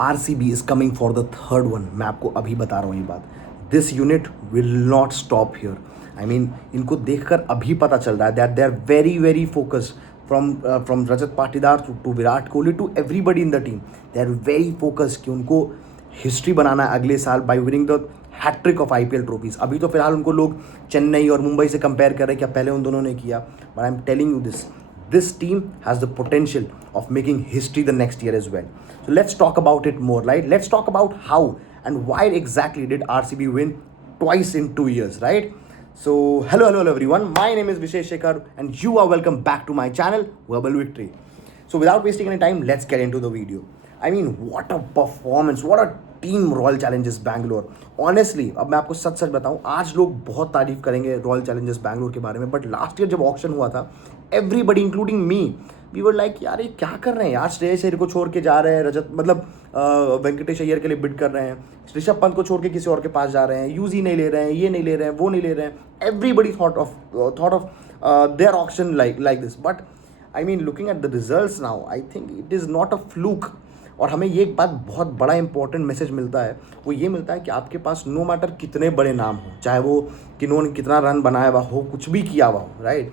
RCB is coming for the third one. मैं आपको अभी बता रहा हूँ ये बात। This unit will not stop here. I mean इनको देखकर अभी पता चल रहा है that they are very very focused from Rajat Patidar to Virat Kohli to everybody in the team. They are very focused कि उनको हिस्ट्री बनाना है अगले साल by winning the hattrick of IPL trophies. अभी तो फिलहाल उनको लोग चेन्नई और मुंबई से कंपेयर कर रहे हैं, क्या पहले उन दोनों ने किया? But I am telling you this team has the potential of making history the next year as well. So let's talk about it more, right? Let's talk about how and why exactly did RCB win twice in 2 years, right? So hello everyone. My name is Vishesh Shekhar and you are welcome back to my channel Verbal Victory. So without wasting any time, let's get into the video. I mean, what a performance, what a team royal Challengers Bangalore. Honestly अब मैं आपको सच सच बताऊं, आज लोग बहुत तारीफ करेंगे royal Challengers Bangalore के बारे में, बट लास्ट ईयर जब ऑक्शन हुआ था, everybody including me, we were like यार ये क्या कर रहे हैं यार, श्रेयस अय्यर को छोड़ के जा रहे हैं, रजत मतलब वेंकटेश अय्यर के लिए बिड कर रहे हैं, ऋषभ पंत को छोड़ के किसी और के पास जा रहे हैं, यूजी नहीं ले रहे हैं, ये नहीं ले रहे हैं, वो नहीं ले रहे हैं। Everybody thought of their auction like this, but I mean looking at the results now, I think it is not a fluke. और हमें ये एक बात बहुत बड़ा इंपॉर्टेंट मैसेज मिलता है, वो ये मिलता है कि आपके पास नो मैटर कितने बड़े नाम हो, चाहे वो किन्होंने कितना रन बनाया हुआ हो, कुछ भी किया हुआ हो, right,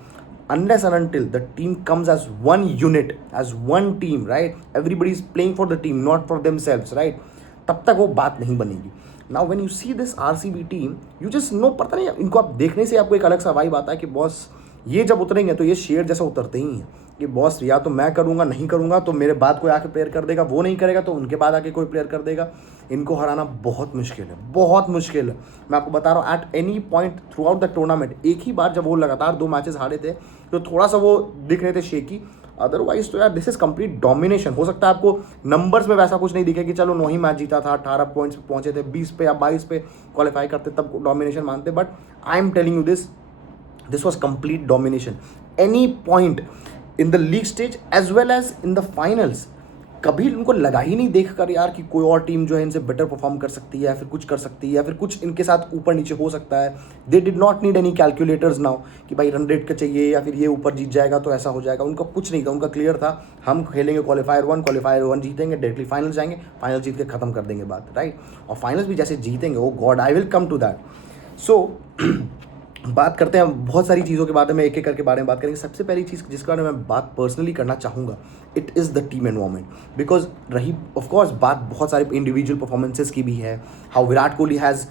unless and until the team comes as one unit, as one team, right, everybody is playing for the team, not for themselves, right, तब तक वो बात नहीं बनेगी। Now when you see this RCB team, you just know, पता नहीं इनको आप देखने से आपको एक अलग सा वाइब आता है कि बॉस ये जब उतरेंगे तो ये शेर जैसा उतरते ही हैं कि बॉस या तो मैं करूँगा, नहीं करूँगा तो मेरे बाद कोई आके प्लेयर कर देगा, वो नहीं करेगा तो उनके बाद आके कोई प्लेयर कर देगा। इनको हराना बहुत मुश्किल है, बहुत मुश्किल है। मैं आपको बता रहा हूँ, at any point through out the tournament, एक ही बार जब वो लगातार 2 मैचेस हारे थे तो थोड़ा सा वो दिख रहे थे शेकी, अदरवाइज तो यार दिस इज कंप्लीट डोमिनेशन। हो सकता है आपको नंबर्स में वैसा कुछ नहीं दिखे कि चलो 9 ही मैच जीता था, 18 पॉइंट्स पे पहुंचे थे, 20 पे या 22 पे क्वालिफाई करते तब डोमिनेशन मानते, but I am telling you this was complete domination. Any point in the league stage as well as in the finals, कभी उनको लगा ही नहीं देख कर यार कि कोई और टीम जो है इनसे बेटर परफॉर्म कर सकती है या फिर कुछ कर सकती है या फिर कुछ इनके साथ ऊपर नीचे हो सकता है। They did not need any calculators now कि भाई रन रेट का चाहिए या फिर ये ऊपर जीत जाएगा तो ऐसा हो जाएगा। उनका कुछ नहीं था, उनका क्लियर था, हम खेलेंगे क्वालिफायर 1 जीतेंगे, डायरेक्टली फाइनल जाएंगे, फाइनल जीत के खत्म कर देंगे बात, राइट। और फाइनल्स भी जैसे जीतेंगे, oh God, I will come to that. So बात करते हैं बहुत सारी चीज़ों के बारे में, एक एक करके बारे में बात करेंगे। सबसे पहली चीज़ जिसके बारे में मैं बात पर्सनली करना चाहूँगा, it is the team environment. Because रही ऑफकोर्स बात बहुत सारे इंडिविजुअल परफॉर्मेंसेस की भी है, how Virat Kohli has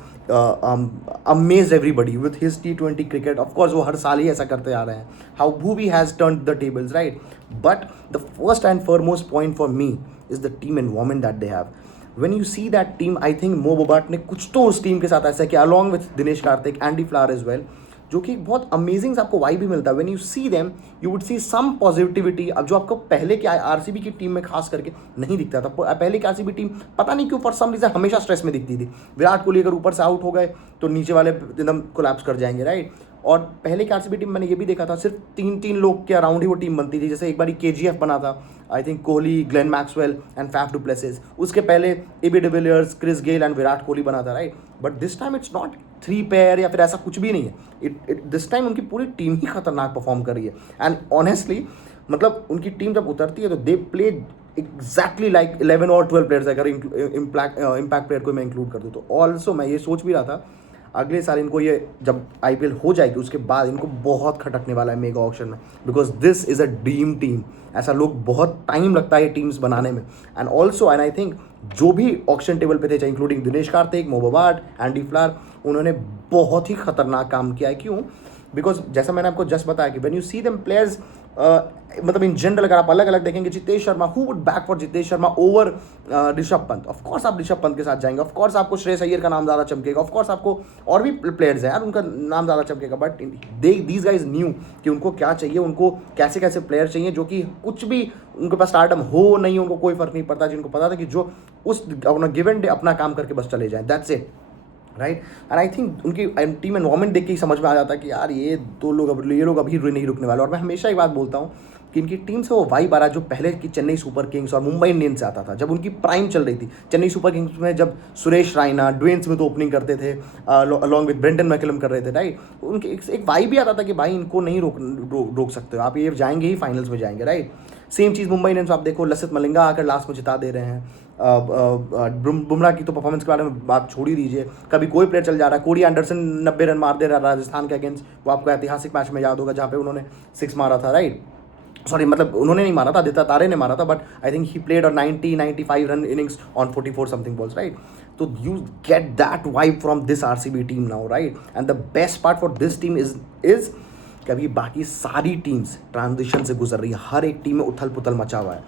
amazed everybody with his T20 cricket. Of course वो हर साल ही ऐसा करते आ रहे हैं। How Bhuvi has turned the tables, right, but the first and foremost point for me is the team environment that they have. When you see that team, I think Mo Bobat ने कुछ तो उस टीम के साथ ऐसा किया, along with Dinesh Karthik, Andy Flower as well, जो कि बहुत अमेजिंग आपको वाइब भी मिलता है। When you see them you would see some positivity, अब जो आपको पहले के RCB की टीम में खास करके नहीं दिखता था। पहले की RCB टीम पता नहीं क्यों फॉर सम रीजन हमेशा स्ट्रेस में दिखती थी। विराट कोहली अगर ऊपर से आउट हो गए तो नीचे वाले एकदम कोलैप्स कर जाएंगे, राइट। और पहले की RCB टीम मैंने ये भी देखा था, सिर्फ 3 लोग के अराउंड ही वो टीम बनती थी। जैसे एक बार KGF बना था, I think Kohli, Glenn Maxwell and Faf du Plessis. उसके पहले AB de Villiers, Chris Gayle and Virat Kohli बना था, right. But this time it's not 3 pair या फिर ऐसा कुछ भी नहीं है। दिस टाइम उनकी पूरी टीम ही खतरनाक परफॉर्म कर रही है। एंड ऑनेस्टली मतलब उनकी टीम जब उतरती है तो दे प्ले एग्जैक्टली लाइक 11 और 12 प्लेयर्स, अगर इम्पैक्ट प्लेयर को मैं इंक्लूड कर दूँ तो। ऑल्सो मैं ये सोच भी रहा था अगले साल इनको ये जब IPL हो जाएगी उसके बाद इनको बहुत खटकने वाला है मेगा ऑक्शन में, because this is a dream team. ऐसा लोग बहुत टाइम लगता है ये टीम्स बनाने में। And also and I think जो भी ऑक्शन टेबल पे थे, चाहे इंक्लूडिंग दिनेश कार्तिक, मो बोबाट, एंडी फ्लावर, उन्होंने बहुत ही खतरनाक काम किया है। क्यों? बिकॉज जैसा मैंने आपको जस्ट बताया कि when you see them players, मतलब इन जनरल अगर आप अलग अलग देखेंगे, Jitesh Sharma, who would back for Jitesh Sharma over Rishabh Pant? Of course आप ऋषभ पंत के साथ जाएंगे, ऑफकोर्स आपको श्रेयस अय्यर का नाम ज़्यादा चमकेगा, ऑफकोर्स आपको और भी प्लेयर्स हैं यार उनका नाम ज़्यादा चमकेगा, बट दीज गाइज न्यू कि उनको क्या चाहिए, उनको कैसे कैसे प्लेयर चाहिए जो कि कुछ भी उनके पास स्टार्टअप हो नहीं, उनको कोई फर्क नहीं पड़ता, जिनको पता था कि जो उस गिवन डे अपना काम करके बस चले जाएं, that's it, right. And I think उनकी टीम एनवायरनमेंट देख के ही समझ में आ जाता है कि यार ये लोग अभी नहीं रुकने वाले। और मैं हमेशा एक बात बोलता हूँ कि इनकी टीम से वो वाइब आ रहा है जो पहले की चेन्नई सुपर किंग्स और मुंबई इंडियंस से आता था, जब उनकी प्राइम चल रही थी। चेन्नई सुपर किंग्स में जब Suresh Raina, Dwayne Smith opening करते थे, अलॉन्ग विद ब्रेंडन मैकलम कर रहे थे, राइट। उनके एक वाइब भी आता था कि भाई इनको नहीं रोक सकते हो आप, ये जाएंगे ही फाइनल्स में जाएंगे, राइट। सेम चीज़ मुंबई इंडियंस आप देखो, लसित मलिंगा आकर लास्ट में जिता दे रहे हैं, बुमराह की तो परफॉर्मेंस के बारे में बात छोड़ ही दीजिए, कभी कोई प्लेयर चल जा रहा है, कोडी एंडरसन 90 रन मार दे रहा है राजस्थान के अगेंस्ट, वो आपको ऐतिहासिक मैच में याद होगा जहाँ पे उन्होंने 6 मारा था, राइट? सॉरी, मतलब उन्होंने नहीं मारा था, आदित्य तारे ने मारा था, but I think he played और 90-95 run innings on 44 something balls, right? तो you get that vibe from this RCB team now, right? And the best part for this team is कभी बाकी सारी टीम्स ट्रांजिशन से गुजर रही है, हर एक टीम में उथल पुथल मचा हुआ है.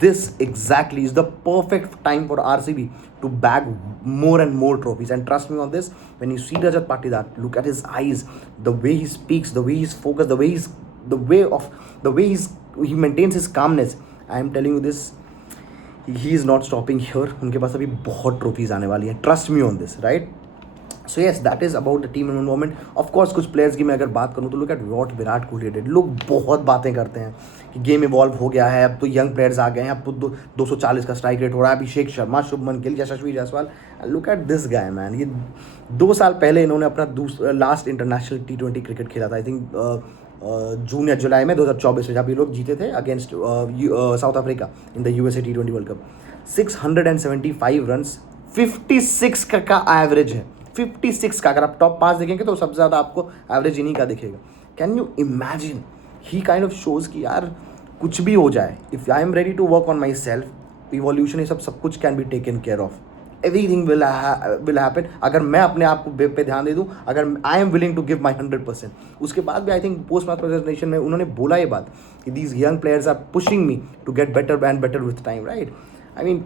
This exactly is the perfect time for RCB to bag more and more trophies. And trust me on this, when you see Rajat Patidar, look at his eyes, the way he speaks, the way he's focused, the way he maintains his calmness. I am telling you this, he is not stopping here. उनके पास अभी बहुत trophies आने वाली हैं. Trust me on this, right? So yes, that is about the team involvement. Of course कुछ players की मैं अगर बात करूँ तो look at what Virat Kohli did. लोग बहुत बातें करते हैं कि गेम इवॉल्व हो गया है, अब तो यंग प्लेयर्स आ गए हैं, अब तो 240 का स्ट्राइक रेट हो रहा है, Abhishek Sharma, Shubman Gill, Yashasvi Jaiswal. Look at this guy man. ये 2 साल पहले इन्होंने अपना लास्ट इंटरनेशनल T20 क्रिकेट खेला था, आई थिंक जून या जुलाई में 2024 में, जहाँ ये लोग जीते थे against south Africa in the USA T20 world cup. 675 run, 56 का एवरेज है, 56 का. अगर आप टॉप 5 देखेंगे तो सबसे ज़्यादा आपको एवरेज इन्हीं का दिखेगा. Can you imagine? He kind of shows कि यार कुछ भी हो जाए, if I am ready to work on my self, evolution, ये सब कुछ can be taken care of. Everything will happen अगर मैं अपने आप को पे ध्यान दे दूँ, अगर I am willing to give my 100%. उसके बाद भी I think post match presentation में उन्होंने बोला ये बात कि these young players are pushing me to get better and better with time, right? I mean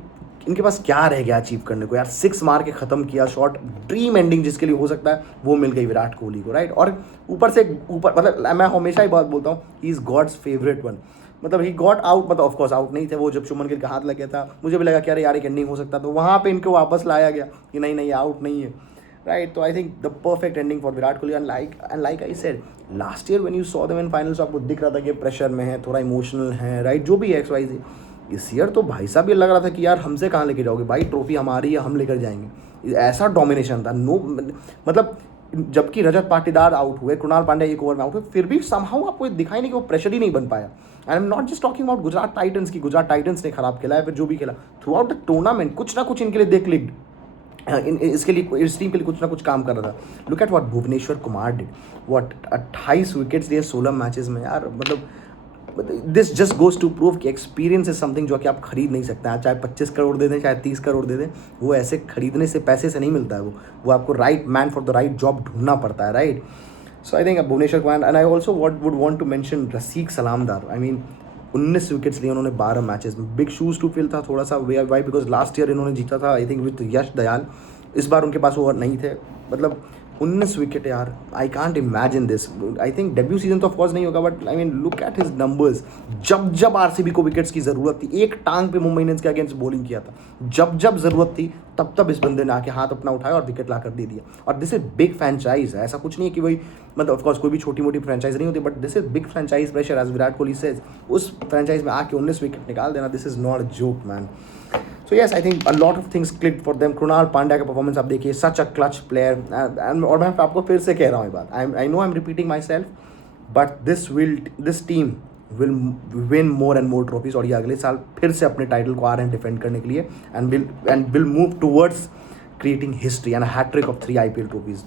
इनके पास क्या रह गया अचीव करने को यार. 6 मार के ख़त्म किया शॉट, ड्रीम एंडिंग जिसके लिए हो सकता है वो मिल गई विराट कोहली को, राइट? और ऊपर मतलब मैं हमेशा ही बात बोलता हूँ, he is God's favourite one. मतलब ही गॉट आउट, मतलब ऑफकोर्स आउट नहीं थे वो, जब शुभमन गिल का हाथ लग गया था मुझे भी लगा कि यार एक एंडिंग हो सकता, तो वहाँ पे इनको वापस लाया गया कि नहीं आउट नहीं है, राइट? तो I think the perfect ending for Virat Kohli. And like I said last year when you saw them in finals, आपको दिख रहा था कि प्रेशर में है, थोड़ा इमोशनल है, राइट? जो भी है XYZ. इस ईयर तो भाई साहब ये लग रहा था कि यार हमसे कहाँ लेके जाओगे भाई, ट्रॉफी हमारी है, हम लेकर जाएंगे. ऐसा डोमिनेशन था. नो मतलब जबकि रजत पाटीदार आउट हुए, कृणाल पांड्या एक ओवर में आउट हुए, फिर भी समहाउ आपको दिखाई नहीं कि वो प्रेशर ही नहीं बन पाया. I am not just talking about Gujarat titans की. गुजरात टाइटन्स ने खराब खेला है, फिर जो भी खेला थ्रू आउट द टूर्नामेंट कुछ ना कुछ इनके लिए देख लिग्ड, इसके लिए, इस टीम के लिए कुछ ना कुछ काम कर रहा था. Look at what Bhuvneshwar Kumar did. What 28 wickets लिए 16 मैचेस में यार. मतलब this just goes to prove कि एक्सपीरियंस इज समथिंग जो कि आप खरीद नहीं सकते हैं. चाहे 25 करोड़ दे दें, चाहे 30 करोड़ दे दें, वो ऐसे खरीदने से, पैसे से नहीं मिलता है. वो आपको right man for the right job ढूंढना पड़ता है, right? So I think Bhuvneshwar Kumar. And I also would want to mention Rasikh Salam Dar. I mean 19 wickets लिए उन्होंने 12 मैचेस में. बिग शूज टू फिल था थोड़ा सा, वाई बिकॉज लास्ट ईयर इन्होंने जीता था आई थिंक विथ यश दयाल. इस बार उनके पास वो नहीं थे. मतलब 19 विकेट यार, I can't imagine this. I think debut season तो ऑफकोर्स नहीं होगा, but I mean look at his numbers. जब आरसीबी को विकेट्स की ज़रूरत थी, एक टांग पे मुंबई इंडियंस के अगेंस्ट बॉलिंग किया था. जब ज़रूरत थी तब इस बंदे ने आके हाथ अपना उठाया और विकेट ला कर दे दिया. और दिस इज बिग फ्रेंचाइज है, ऐसा कुछ नहीं है कि वही, मतलब ऑफकोर्स कोई भी छोटी मोटी फ्रेंचाइज नहीं होती, but this is big franchise pressure as Virat Kohli says. उस फ्रेंचाइज में आके 19 विकेट निकाल देना, this is not a joke man. So yes, I think a lot of things clicked for them. Krunal Pandya का परफॉर्मेंस आप देखिए, such a clutch player. और मैं आपको फिर से कह रहा हूँ ये बात, I know I'm repeating myself, but this team will win more and more trophies. और ये अगले साल फिर से अपने टाइटल को आ रहे हैं डिफेंड करने के लिए, and will move towards creating history and a hat trick of 3 IPL trophies.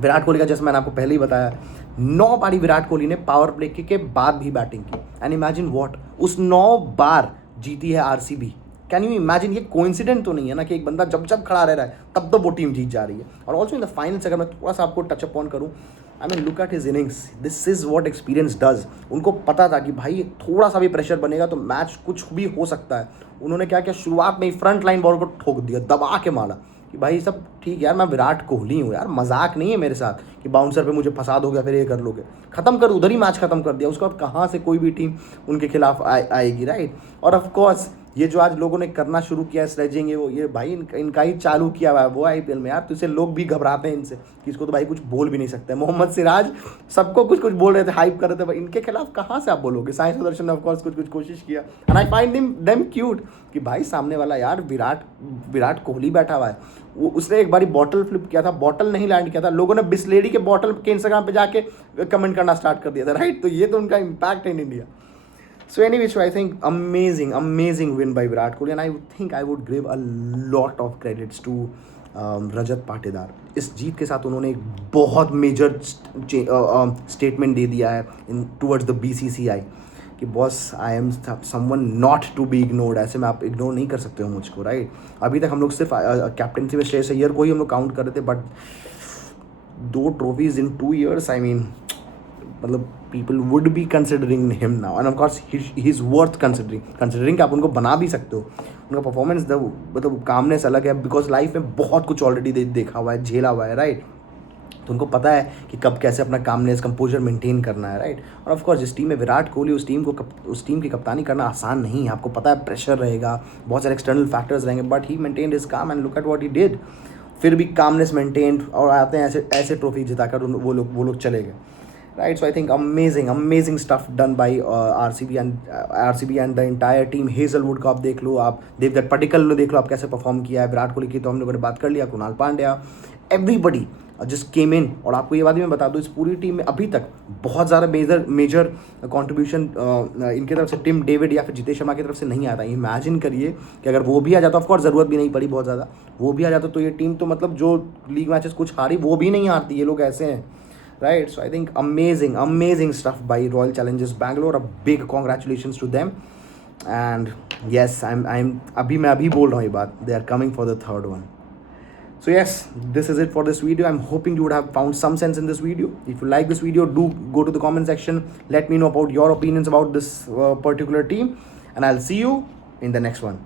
Virat Kohli का जैसे मैंने आपको पहले ही बताया, 9 बारी विराट कोहली ने पावर प्ले के बाद भी बैटिंग की. एंड इमेजिन व्हाट, उस 9 बार जीती है आरसीबी. Can you imagine? ये कोइंसिडेंट तो नहीं है ना कि एक बंदा जब खड़ा रह रहा है तब तो वो टीम जीत जा रही है. और ऑल्सो इन द फाइनल्स अगर मैं थोड़ा सा आपको टच अप ऑन करूँ, I mean look at his innings. This is what experience does. उनको पता था कि भाई थोड़ा सा भी प्रेशर बनेगा तो मैच कुछ भी हो सकता है. उन्होंने क्या किया, शुरुआत में ही फ्रंट लाइन बॉल को ठोक दिया, दबा के मारा कि भाई सब ठीक यार, मैं विराट कोहली हूँ यार, मजाक नहीं है मेरे साथ कि बाउंसर पे मुझे फंसा दोगे फिर ये कर लोगे. खत्म कर, उधर ही मैच खत्म कर दिया. उसके बाद कहाँ से कोई भी टीम उनके खिलाफ आएगी, राइट? और ऑफकोर्स ये जो आज लोगों ने करना शुरू किया है स्लेजिंग, ये भाई इनका ही चालू किया हुआ है वो IPL में यार. तो इससे लोग भी घबराते हैं इनसे कि इसको तो भाई कुछ बोल भी नहीं सकते. मोहम्मद सिराज सबको कुछ बोल रहे थे, हाइप कर रहे थे, भाई इनके खिलाफ कहाँ से आप बोलोगे? साई सुदर्शन ने ऑफकोर्स कुछ कोशिश किया. And I find them cute कि भाई सामने वाला यार विराट कोहली बैठा हुआ है. उसने एक बारी बॉटल फ्लिप किया था, बॉटल नहीं लैंड किया था, लोगों ने बिस्लेरी के बॉटल के इंस्टाग्राम पे जाके कमेंट करना स्टार्ट कर दिया था, राइट? तो ये तो उनका इम्पैक्ट है in India. So anyway, so I think amazing win by Virat Kohli, and I think I would give a lot of credits to Rajat Patidar. इस जीत के साथ उन्होंने एक बहुत मेजर स्टेटमेंट दे दिया है इन टूवर्ड्स द BCCI कि boss I am someone not to be ignored. ऐसे में आप इग्नोर नहीं कर सकते हो मुझको, राइट. अभी तक हम लोग सिर्फ कैप्टनसी में श्रेयस अय्यर को ही हम लोग काउंट कर रहे थे, but 2 trophies in 2 years, I mean मतलब people would be considering him now, and of course he is worth considering कि आप उनको बना भी सकते हो. उनका परफॉर्मेंस मतलब कामनेस अलग है, बिकॉज लाइफ में बहुत कुछ ऑलरेडी देखा हुआ है, झेला हुआ है, राइट. तो उनको पता है कि कब कैसे अपना कामनेस कंपोजर मेंटेन करना है, राइट. और ऑफ कोर्स जिस टीम में विराट कोहली, उस टीम की कप्तानी करना आसान नहीं है. आपको पता है प्रेशर रहेगा, बहुत सारे एक्सटर्नल फैक्टर्स रहेंगे, but he maintained his calm and look at what he did. फिर भी कामनेस मेंटेन्ड और आते हैं ऐसे ट्रॉफी जिताकर वो लोग चले गए, right. So I think amazing stuff done by RCB and the entire team. Hazelwood को आप देख लो, आप देवदत्त पडिक्कल देख लो, आप कैसे परफॉर्म किया है. विराट कोहली की तो हम लोगों ने बात कर लिया, Krunal Pandya, everybody just came in. और आपको ये बात भी मैं बता दूं, इस पूरी टीम में अभी तक बहुत ज़्यादा मेजर कंट्रीब्यूशन इनकी तरफ से टिम डेविड या फिर जितेश शर्मा की तरफ से नहीं आता. इमेजिन करिए कि अगर वो भी आ जाता, ऑफकोर्स ज़रूरत भी नहीं पड़ी बहुत ज़्यादा, वो भी आ जाता तो ये टीम तो मतलब जो लीग मैचेस कुछ हारी वो भी नहीं हारती. ये लोग ऐसे हैं, right. So I think amazing stuff by Royal Challengers Bangalore. A big congratulations to them. And yes, I'm अभी बोल रहा हूँ ये बात, they are coming for the 3rd one. So yes, this is it for this video. I'm hoping you would have found some sense in this video. If you like this video, do go to the comment section, let me know about your opinions about this particular team, and I'll see you in the next one.